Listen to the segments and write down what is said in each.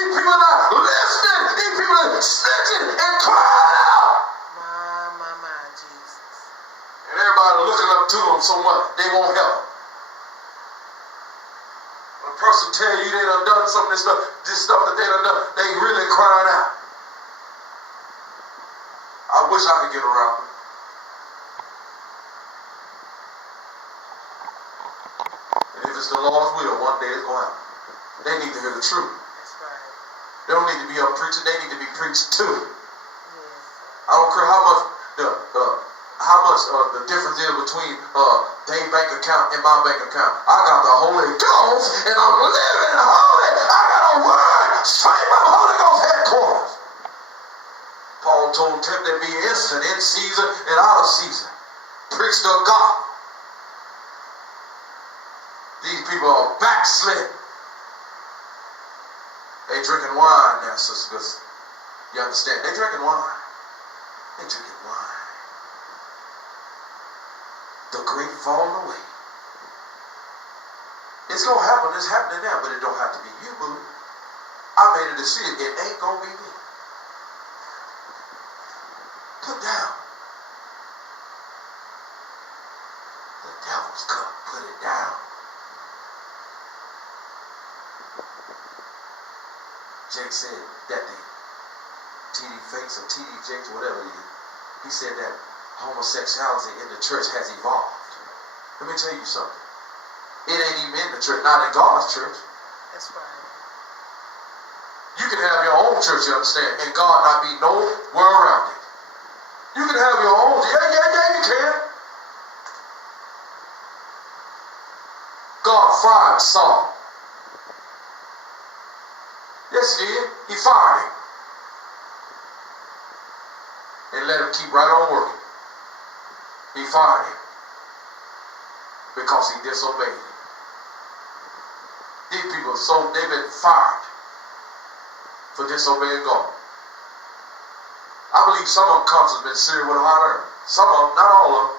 These people are not listening. These people are snitching and crying out. My, Jesus. And everybody looking up to them so much, they won't help them. When a person tell you they done some of this stuff that they done, they really crying out. I wish I could get around them. And if it's the Lord's will, one day it's going to happen. They need to hear the truth. That's right. They don't need to be up preaching. They need to be preached to. Yes. I don't care how much the difference is between their bank account and my bank account. I got the Holy Ghost and I'm living holy. I got a word straight from Holy Ghost headquarters. Paul told Timothy to be instant in season and out of season. Preach the gospel. These people are backslid. They drinking wine now, sisters. You understand? They drinking wine. They drinking wine. The grape falling away. It's going to happen. It's happening now, but it don't have to be you, boo. I made a decision. It ain't going to be me. Put down the devil's cup. Put it down. Jake said that day, T.D. Fakes or T.D. Jakes, whatever it is, he said that homosexuality in the church has evolved. Let me tell you something. It ain't even in the church, not in God's church. That's right. You can have your own church, you understand, and God not be nowhere around it. You can have your own, yeah, you can. God fired Saul. Yes, he did. He fired him. And let him keep right on working. He fired him. Because he disobeyed him. These people, they've been fired for disobeying God. I believe some of them comes has been serious with a hot earth. Some of them, not all of them.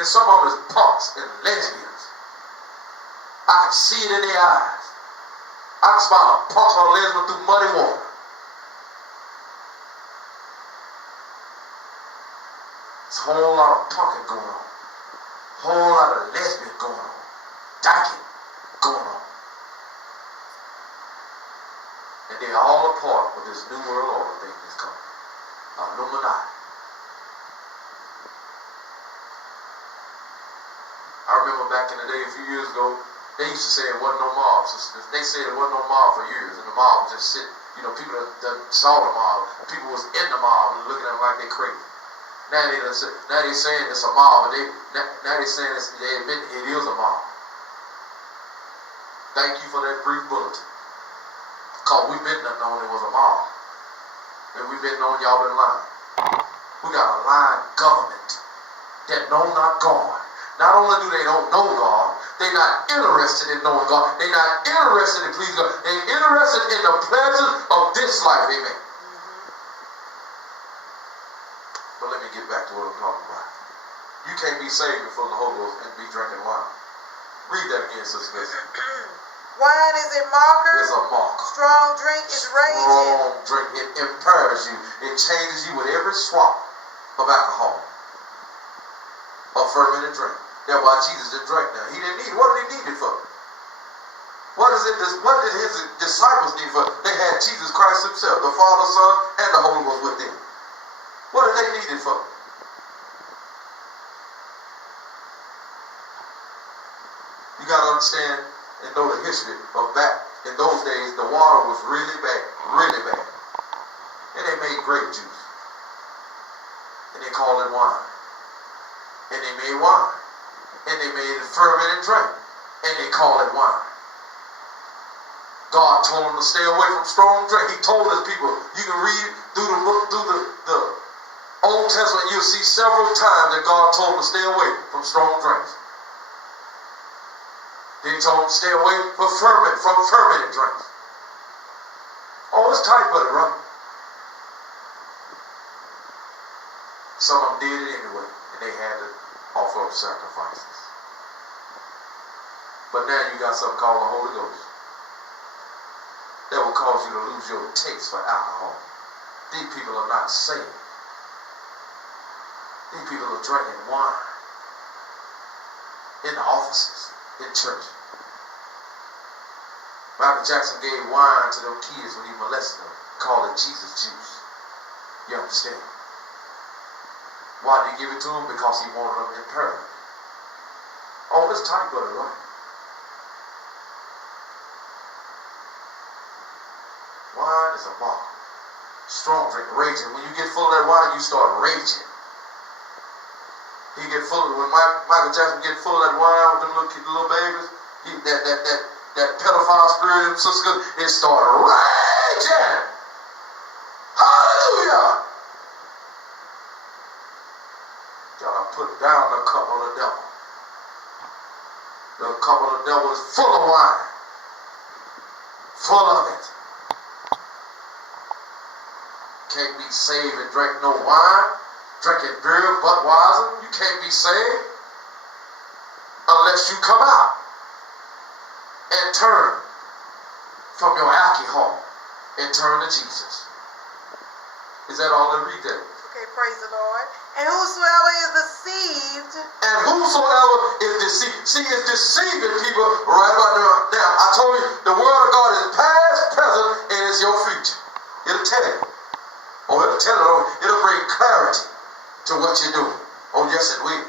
And some of them is punks and lesbians. I can see it in their eyes. I can spot a punk or a lesbian through muddy water. There's a whole lot of punking going on. A whole lot of lesbian going on. Dyking going on. And they're all a part of this New World Order thing that's coming. Illuminati. I remember back in the day, a few years ago, they used to say it wasn't no mob. So they said it wasn't no mob for years, and the mob was just sitting. You know, people that saw the mob, people was in the mob and looking at them like they crazy. Now they saying it's a mob, but now they saying they admit it is a mob. Thank you for that brief bulletin. Because we've been known it was a mob. And we've been known y'all been lying. We got a lying government that know not God. Not only do they don't know God, they're not interested in knowing God. They're not interested in pleasing God. They're interested in the pleasures of this life. Amen. But let me get back to what I'm talking about. You can't be saved before the Holy Ghost and be drinking wine. Read that again, sister. Wine is a marker. It's a marker. Strong drink is raging. Strong drink. It impairs you. It changes you with every swallow of alcohol. A fermented drink. That's why Jesus didn't drink now. He didn't need it. What did he need it for? What did his disciples need for? They had Jesus Christ himself, the Father, Son, and the Holy Ghost with them. What did they need it for? You got to understand and know the history of back in those days. The water was really bad, really bad. And they made grape juice. And they called it wine. And they made wine. And they made a fermented drink. And they called it wine. God told them to stay away from strong drink. He told his people, you can read through the book, through the Old Testament, you'll see several times that God told them to stay away from strong drinks. Then he told them to stay away from fermented drinks. Oh, it's tight, buddy, right? Some of them did it anyway, and they had to offer up sacrifices. But now you got something called the Holy Ghost that will cause you to lose your taste for alcohol. These people are not saved. These people are drinking wine in the offices, in church. Michael Jackson gave wine to them kids when he molested them, called it Jesus juice. You understand? Why did he give it to them? Because he wanted them in paradise. Oh, this tight brother, right? Wine is a mark. Strong drink, raging. When you get full of that wine, you start raging. He get full of, when Michael Jackson get full of that wine with them little babies, that pedophile spirit in sisters, it started raging. Hallelujah. Gotta put down the cup of the devil. The cup of the devil is full of wine. Full of it. Can't be saved and drink no wine. Drinking beer, Budweiser. You can't be saved unless you come out and turn from your alcohol and turn to Jesus. Is that all that read that? Okay, praise the Lord. And whosoever is deceived. And whosoever is deceived. See, it's deceiving people right about now. Now, I told you, the word of God is past, present, and it's your future. It'll tell you. Oh, it'll tell you. It'll bring clarity to what you're doing. Oh, yes, it will.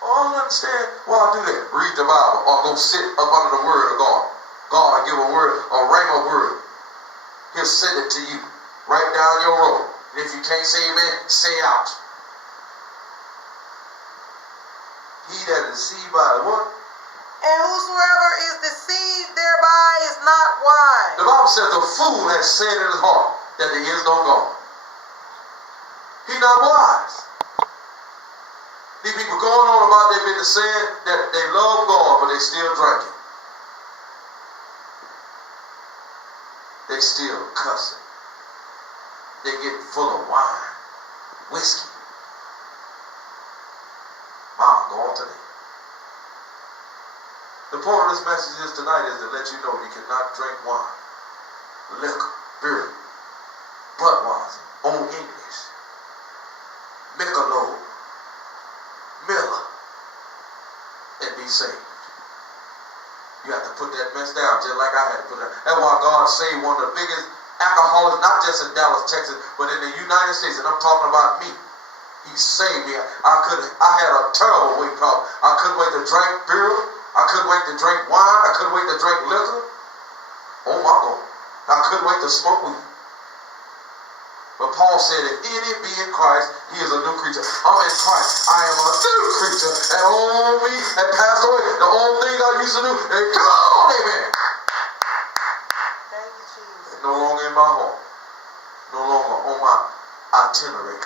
Oh, I don't understand why I do that. Read the Bible or go sit up under the word of God. God will give a word, a rhema word. He'll send it to you right down your road. And if you can't say amen, say out. He that is deceived by the what? And whosoever is deceived thereby is not wise. The Bible says the fool has said in his heart that there is no God. He's not wise. These people going on about they've been saying that they love God, but they still drinking. They still cussing. They getting full of wine, whiskey. Mom, go on today. The point of this message is tonight is to let you know you cannot drink wine, liquor, beer, Budweiser, Old English, Michelob, Miller, and be saved. You have to put that mess down just like I had to put it down. That's why God saved one of the biggest alcoholics, not just in Dallas, Texas, but in the United States, and I'm talking about me. He saved me. I had a terrible weight problem. I couldn't wait to drink beer. I couldn't wait to drink wine. I couldn't wait to drink liquor. Oh my God. I couldn't wait to smoke weed. But Paul said, if any be in Christ, he is a new creature. I'm in Christ. I am a new creature. And all me had passed away. The old things I used to do, they gone, amen. Thank you, Jesus. No longer in my heart. No longer on my itinerary.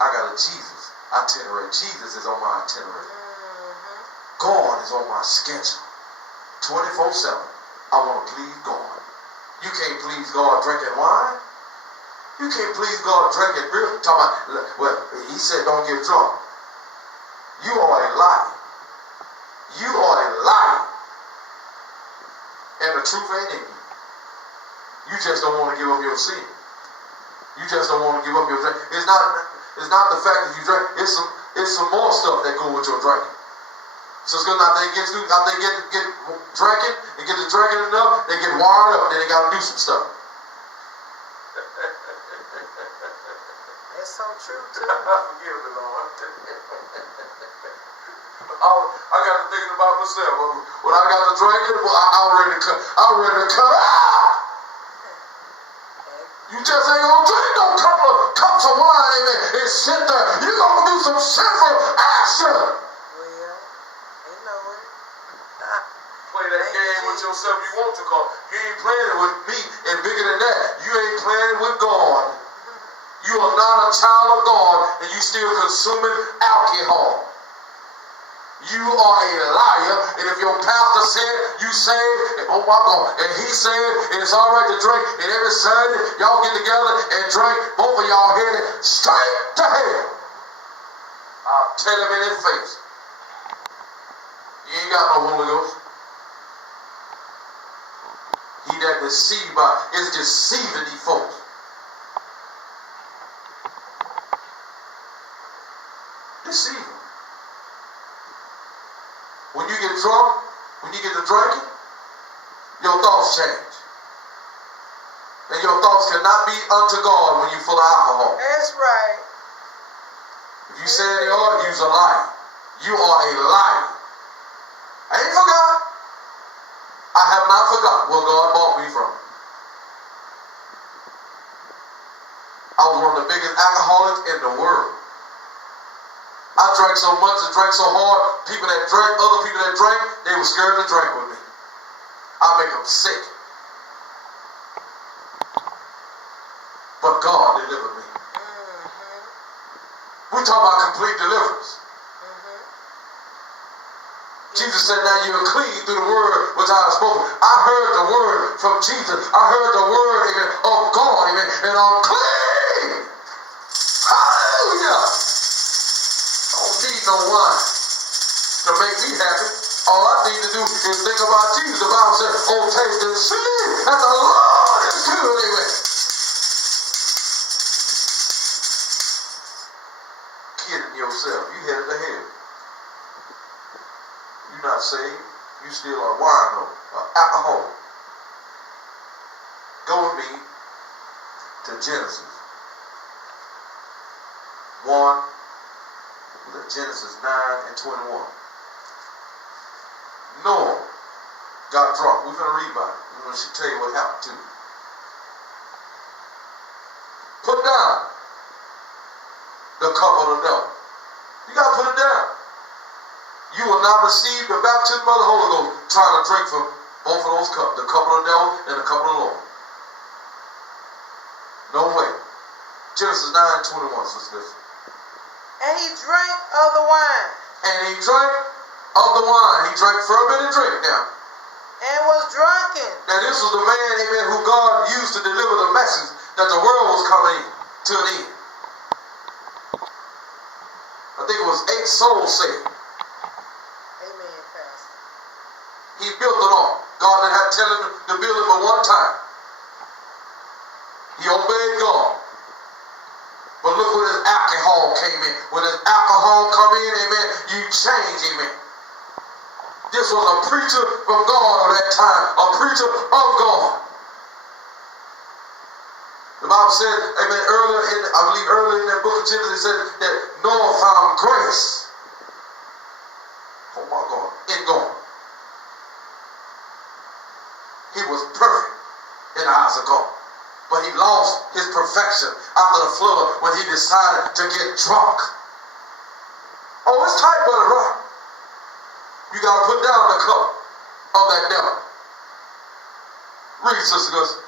I got a Jesus itinerary. Jesus is on my itinerary. God is on my schedule. 24/7. I want to please God. You can't please God drinking wine. You can't please God drinking beer. Talking about, well, he said don't get drunk. You are a liar. You are a liar. And the truth ain't in you. You just don't want to give up your sin. You just don't want to give up your drink. It's not the fact that you drink. It's some more stuff that go with your drinking. So it's good after they get drinking and get to drinking enough, they get wired up. Then they got to do some stuff. That's so true too. Forgive me, Lord. I got to thinking about myself. When I got to drinking, I'm ready to cut out. You just ain't gonna drink no couple of cups of wine, amen, and sit there. You're gonna do some sinful action. Well, they know it. Play that game with yourself you want to, cause you ain't playing with me, and bigger than that, you ain't playing with God. You are not a child of God, and you still consuming alcohol. You are a liar, and if your pastor said you saved, oh my God, and he said it's all right to drink, and every Saturday y'all get together and drink, both of y'all headed straight to hell. I'll tell him in his face. You ain't got no Holy Ghost. He that deceived by is deceiving these folks. Deceive them. When you get drunk, when you get to drinking, your thoughts change. And your thoughts cannot be unto God when you're full of alcohol. That's right. If you say they are, you're a liar. You are a liar. I ain't forgot. I have not forgotten where God bought me from. I was one of the biggest alcoholics in the world. I drank so much and drank so hard, people that drank, other people that drank, they were scared to drink with me. I make them sick. But God delivered me. We're talking about complete deliverance. Jesus said, now you're clean through the word which I have spoken. I heard the word from Jesus. I heard the word, amen, of God, amen, and I'm clean. Hallelujah. I don't need no wine to make me happy. All I need to do is think about Jesus. The Bible says, oh, taste and see that the Lord is good, amen. Kidding yourself. You headed to hell. You're not saved. You still are wine or alcohol. Go with me to Genesis 1, Genesis 9 and 21. Noah got drunk. We're going to read about it. We're going to tell you what happened to him. Put down the cup of the devil. You got to put it down. You will not receive the baptism of the Holy Ghost trying to drink from both of those cups, the cup of the devil and the cup of the Lord. No way. Genesis 9 and 21 says this. And he drank of the wine. And he drank of the wine. He drank fermented drink now. And was drunken. Now this was the man, amen, who God used to deliver the message that the world was coming to an end. I think it was 8 souls saved. Amen, Pastor. He built it all. God didn't have to tell him to build it but one time. He obeyed God. But look when his alcohol came in. When his alcohol come in, amen, you change, amen. This was a preacher from God at that time. A preacher of God. The Bible said, amen, earlier in that book of Genesis, it said that Noah found grace. Oh my God, in God. He was perfect in the eyes of God. But he lost his perfection after the flood when he decided to get drunk. Oh, it's tight, Brother Rock. You got to put down the cup of that devil. Read, Sister Goodson.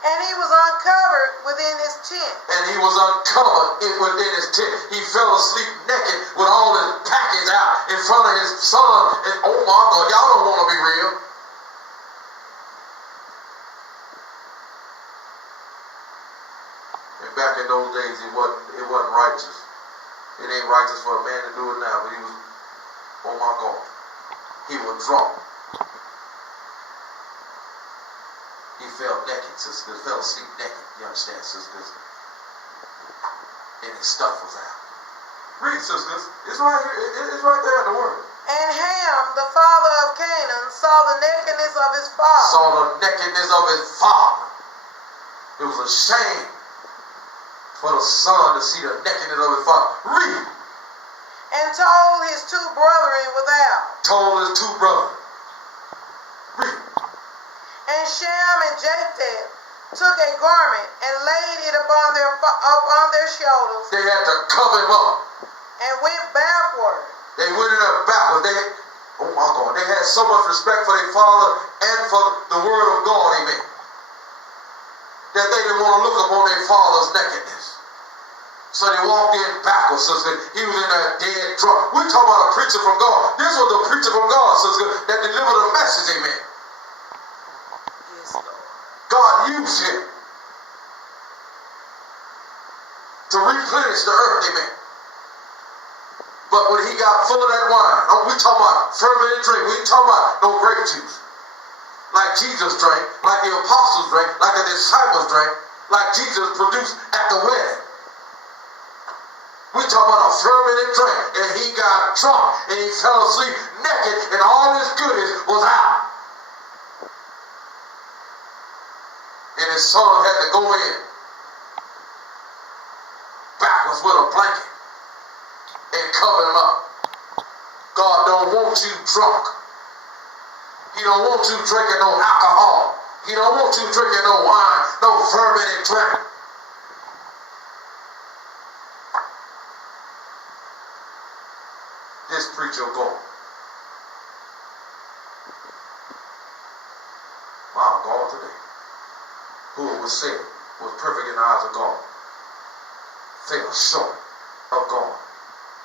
And he was uncovered within his tent. And he was uncovered within his tent. He fell asleep naked with all his package out in front of his son. And oh my God, y'all don't want to be real. And back in those days, it wasn't righteous. It ain't righteous for a man to do it now, but he was, oh my God, he was drunk. He fell naked, Sister. Fell asleep naked. You understand, Sister? And his stuff was out. Read, sisters. It's right here. It's right there in the word. And Ham, the father of Canaan, saw the nakedness of his father. Saw the nakedness of his father. It was a shame for the son to see the nakedness of his father. Read. And told his 2 brethren without. Told his 2 brothers. Read. And Shem and Japheth took a garment and laid it upon their shoulders. They had to cover him up. And went backward. They went in there backwards. Oh my God, they had so much respect for their father and for the word of God, amen, that they didn't want to look upon their father's nakedness. So they walked in backwards, sister. He was in there dead drunk. We're talking about a preacher from God. This was the preacher from God, sister, that delivered a message, amen. Yes, Lord. God used him to replenish the earth, amen. But when he got full of that wine, we talking about fermented drink. We ain't talking about no grape juice. Like Jesus drank, like the apostles drank, like the disciples drank, like Jesus produced at the wedding. We talking about a fermented drink. And he got drunk and he fell asleep naked and all his goodies was out. And his son had to go in backwards with a blanket and cover him up. God don't want you drunk. He don't want you drinking no alcohol. He don't want you drinking no wine, no fermented drink. This preacher will go. My God today, who it was said was perfect in the eyes of God, fell short of God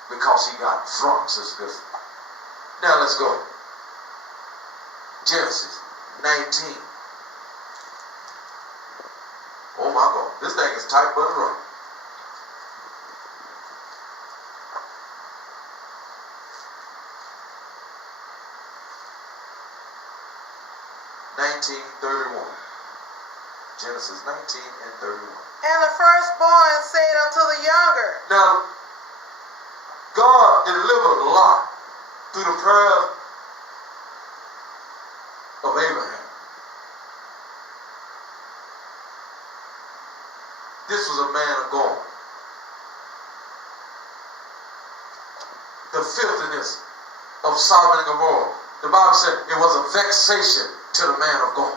because he got drunk, sisters. Now let's go. Genesis 19. Oh my God, this thing is tight but right. Genesis 19 and 31. And the firstborn said unto the younger. Now, God delivered Lot through the prayer of Abraham. This was a man of God. The filthiness of Sodom and Gomorrah. The Bible said it was a vexation to the man of God.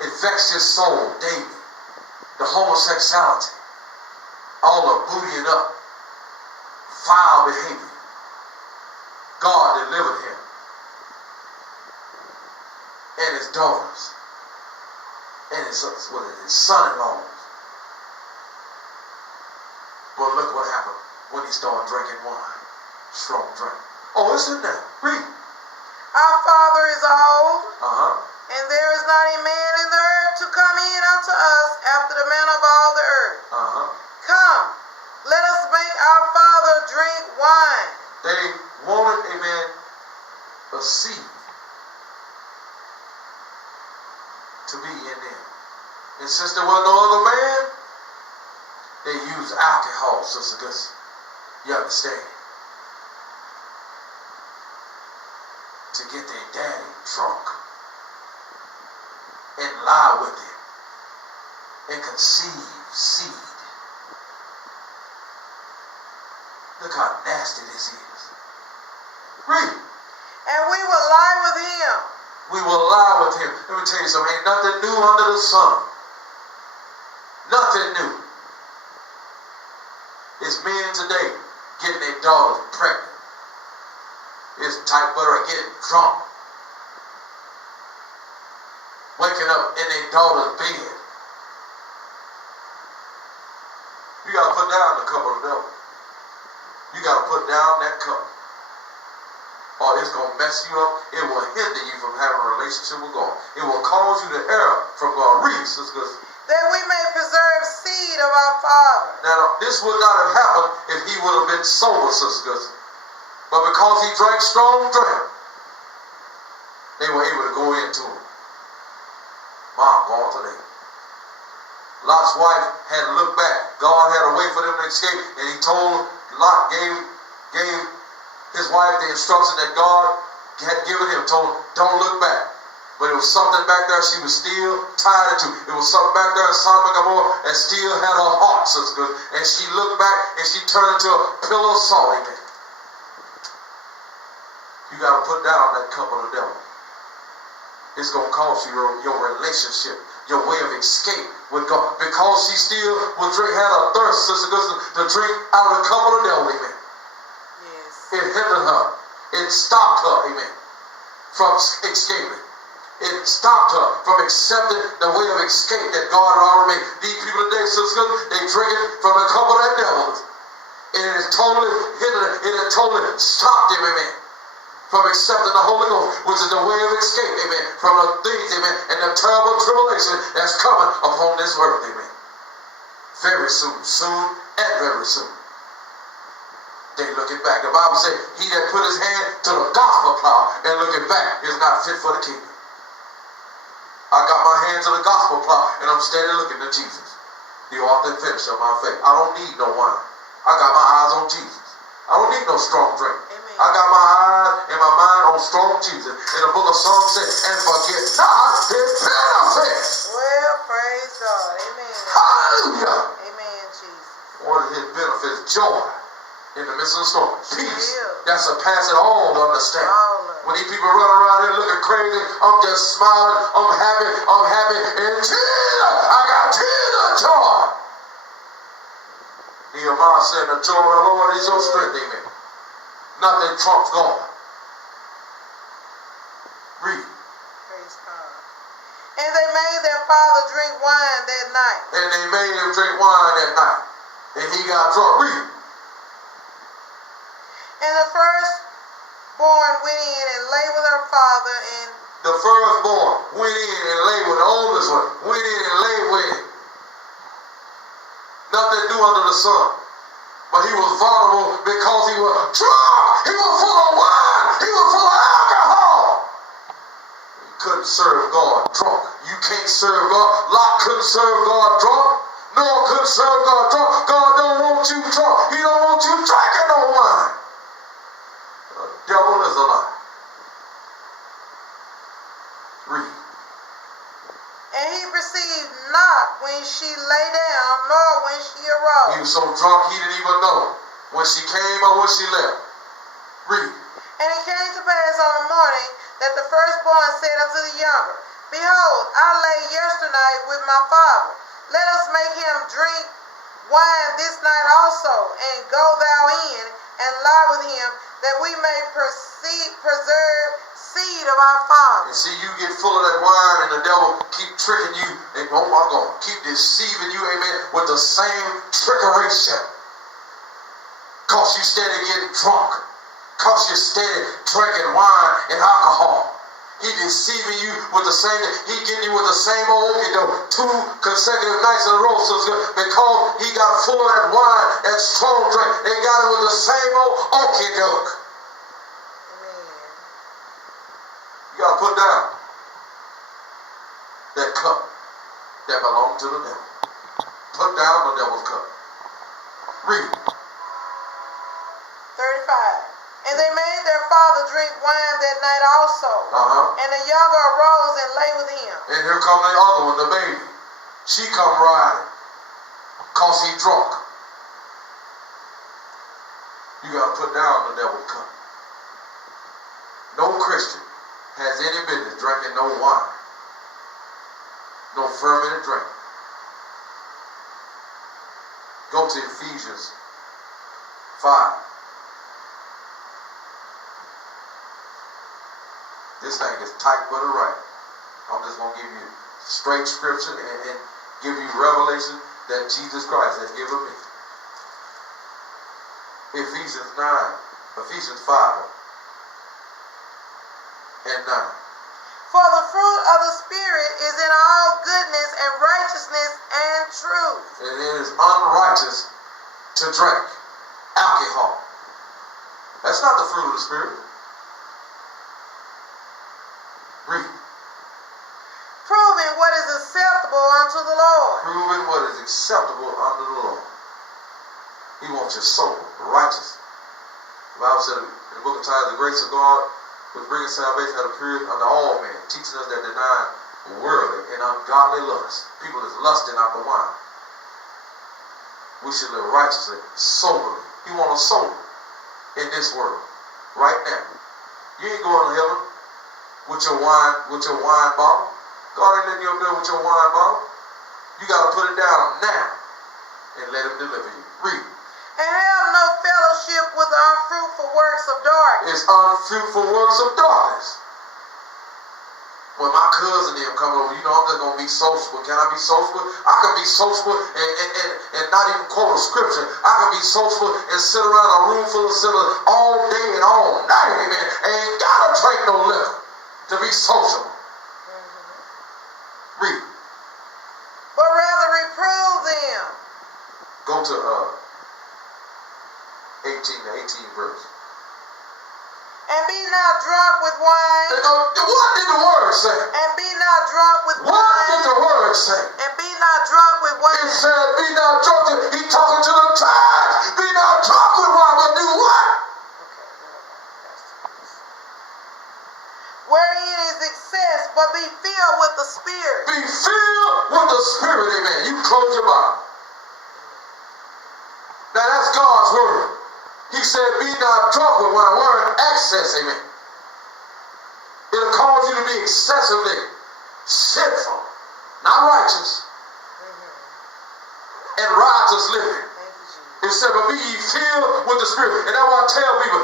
It vexed his soul daily. The homosexuality, all the bootying up, foul behavior. God delivered him and his daughters and his son-in-laws. But look what happened when he started drinking wine, strong drink. Oh, it's in there. Read. Our father is old. And there is not a man in the earth to come in unto us after the manner of all the earth. Come, let us make our father drink wine. They wanted, amen, a seed to be in them. And since there was no other man, they used alcohol, Sister Goodson. You understand? To get their daddy drunk. And lie with him and conceive seed. Look how nasty this is. Read. And we will lie with him. We will lie with him. Let me tell you something. Ain't nothing new under the sun. Nothing new. It's men today getting their daughters pregnant. It's tight butter getting drunk. Waking up in their daughter's bed. You got to put down the cup of the devil. You got to put down that cup. Or it's going to mess you up. It will hinder you from having a relationship with God. It will cause you to err from God. Read, Sister Goodson. That we may preserve seed of our father. Now, this would not have happened if he would have been sober, Sister Goodson. But because he drank strong drink, they were able to go into him. My God today. Lot's wife had to look back. God had a way for them to escape. And he told Lot, gave his wife the instruction that God had given him. Told him, don't look back. But it was something back there she was still tied into. It was something back there in Sodom and Gomorrah that still had her heart, Sister Good. And she looked back and she turned into a pillar of salt. Amen. You got to put down that cup of the devil. It's going to cost you your relationship, your way of escape with God. Because she still would had a thirst, Sister Goodson, to drink out of the cup of the devil, amen. Yes. It hindered her. It stopped her, amen, from escaping. It stopped her from accepting the way of escape that God had already made. These people today, Sister Goodson, they drinking from the cup of that devil. And it has totally hindered, it has totally stopped them, amen, from accepting the Holy Ghost, which is the way of escape, amen, from the things, amen, and the terrible tribulation that's coming upon this earth, amen. Very soon and very soon. they looking back. The Bible says, he that put his hand to the gospel plow and looking back is not fit for the kingdom. I got my hand to the gospel plow and I'm steady looking to Jesus, the author and finisher of my faith. I don't need no wine. I got my eyes on Jesus. I don't need no strong drink. Amen. I got my eyes and my mind on strong Jesus. And the book of Psalms says, and forget not his benefits. Well, praise God. Amen. Hallelujah. Amen, Jesus. One of his benefits, joy in the midst of the storm. Peace that surpasses all understanding. When these people run around here looking crazy, I'm just smiling. I'm happy. And Jesus, I got tears of joy. Nehemiah said, the joy of the Lord is your strength, amen. Nothing trumps God. Read. Praise God. And they made their father drink wine that night. And they made him drink wine that night. And he got drunk. Read. And the firstborn went in and lay with her father, and the firstborn went in and lay with the oldest one. Went in and lay with him. Nothing new under the sun. But he was vulnerable because he was drunk. He was full of wine. He was full of alcohol. He couldn't serve God drunk. You can't serve God. Lot couldn't serve God drunk. Noah couldn't serve God drunk. God don't want you drunk. He don't want you drinking no wine. The devil is a lie. Read. And he perceived not when she lay down, nor when she arose. He was so drunk he didn't even know when she came or when she left. Read. And it came to pass on the morning that the firstborn said unto the younger, Behold, I lay yesternight with my father. Let us make him drink wine this night also, and go thou in and lie with him, that we may preserve seed of our father. And see, you get full of that wine and the devil keep tricking you, and oh my God, keep deceiving you, amen, with the same trickery. Cause you steady getting drunk. Cause you steady drinking wine and alcohol. He deceiving you with the same, he getting you with the same old okey doke, 2 consecutive nights in a row, sister, because he got full of that wine, that strong drink. They got it with the same old okey doke. You got to put down that cup that belonged to the devil. Put down the devil's cup. Read. 35. And they made their father drink wine that night also. And the younger arose and lay with him. And here come the other one, the baby. She come riding because he drunk. You got to put down the devil's cup. No Christian has any business drinking no wine, no fermented drink. Go to Ephesians 5. This thing is tight but it right. I'm just going to give you straight scripture and give you revelation that Jesus Christ has given me. Ephesians 5 and 9. For the fruit of the Spirit is in all goodness and righteousness and truth. And it is unrighteous to drink alcohol. That's not the fruit of the Spirit. Read. Proving what is acceptable unto the Lord. Proving what is acceptable unto the Lord. He wants your soul righteous. The Bible said in the book of Titus, the grace of God which bringeth salvation hath appeared unto all men, teaching us that deny worldly and ungodly lust. People is lusting after wine. We should live righteously, soberly. He wants us sober in this world, right now. You ain't going to heaven with your wine bottle. God ain't letting you up there with your wine bottle. You got to put it down now and let him deliver you. Read. And have no fellowship with the unfruitful works of darkness. It's unfruitful works of darkness. When my cousin them come over, I'm just going to be sociable. Can I be sociable? I can be sociable and not even quote a scripture. I can be sociable and sit around a room full of sinners all day and all night, amen. And ain't got to drink no liquor to be sociable. Read. But rather reprove them. Go to 18. the 18th verse. And be not drunk with wine. What did the word say? And be not drunk with wine. What did the word say? And be not drunk with wine. It said, be not drunk. He talking to the church. Be not drunk with wine, but do what? Wherein is excess, but be filled with the Spirit. Be filled with the Spirit, amen. You close your Bible. Now that's God's word. He said, be not drunk with wine. We're in excess, amen. It'll cause you to be excessively sinful, not righteous, and riotous living. It said, but be ye filled with the Spirit. And that's why I tell people,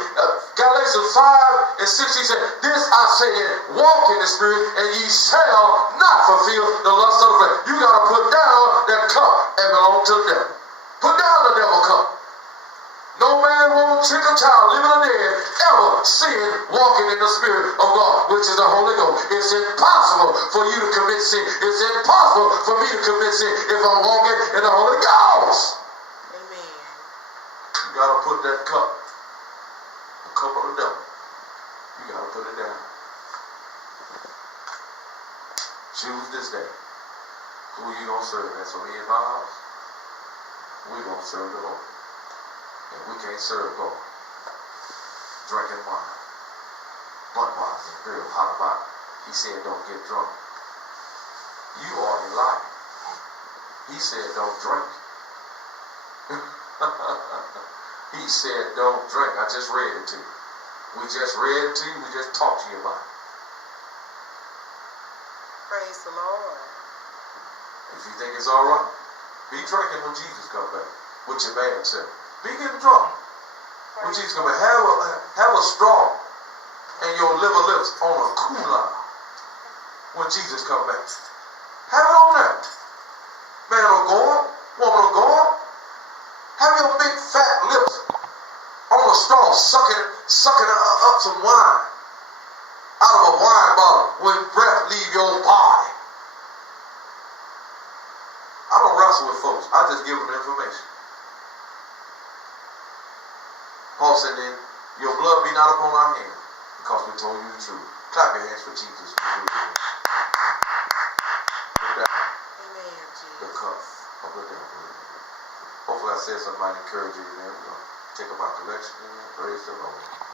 Galatians 5 and 6, he said, this I say then, walk in the Spirit, and ye shall not fulfill the lust of the flesh. You got to put down that cup and belong to the devil. Put down the devil cup. No man won't trick a child, living or dead, ever sin walking in the Spirit of God, which is the Holy Ghost. It's impossible for you to commit sin. It's impossible for me to commit sin if I'm walking in the Holy Ghost. Amen. You got to put that cup, the cup of the devil, you got to put it down. Choose this day who you going to serve. That's for me in my house. We going to serve the Lord. And we can't serve God drinking wine. Budweiser, real hot about it. He said, don't get drunk. You are a liar. He said, don't drink. He said, don't drink. I just read it to you. We just read it to you. We just talked to you about it. Praise the Lord. If you think it's all right, be drinking when Jesus comes back with your bad self. Be getting drunk. When Jesus comes back, have a straw and your liver lips on a cooler when Jesus comes back. Have it on there. Man of God, woman of God, have your big fat lips on a straw, sucking up some wine out of a wine bottle when breath leave your body. I don't wrestle with folks. I just give them information. Paul said then, your blood be not upon our hands, because we told you the truth. Clap your hands for Jesus. Put down the cup of the devil. Hopefully I said something that encourage you. We're going to take up our collection. Praise the Lord.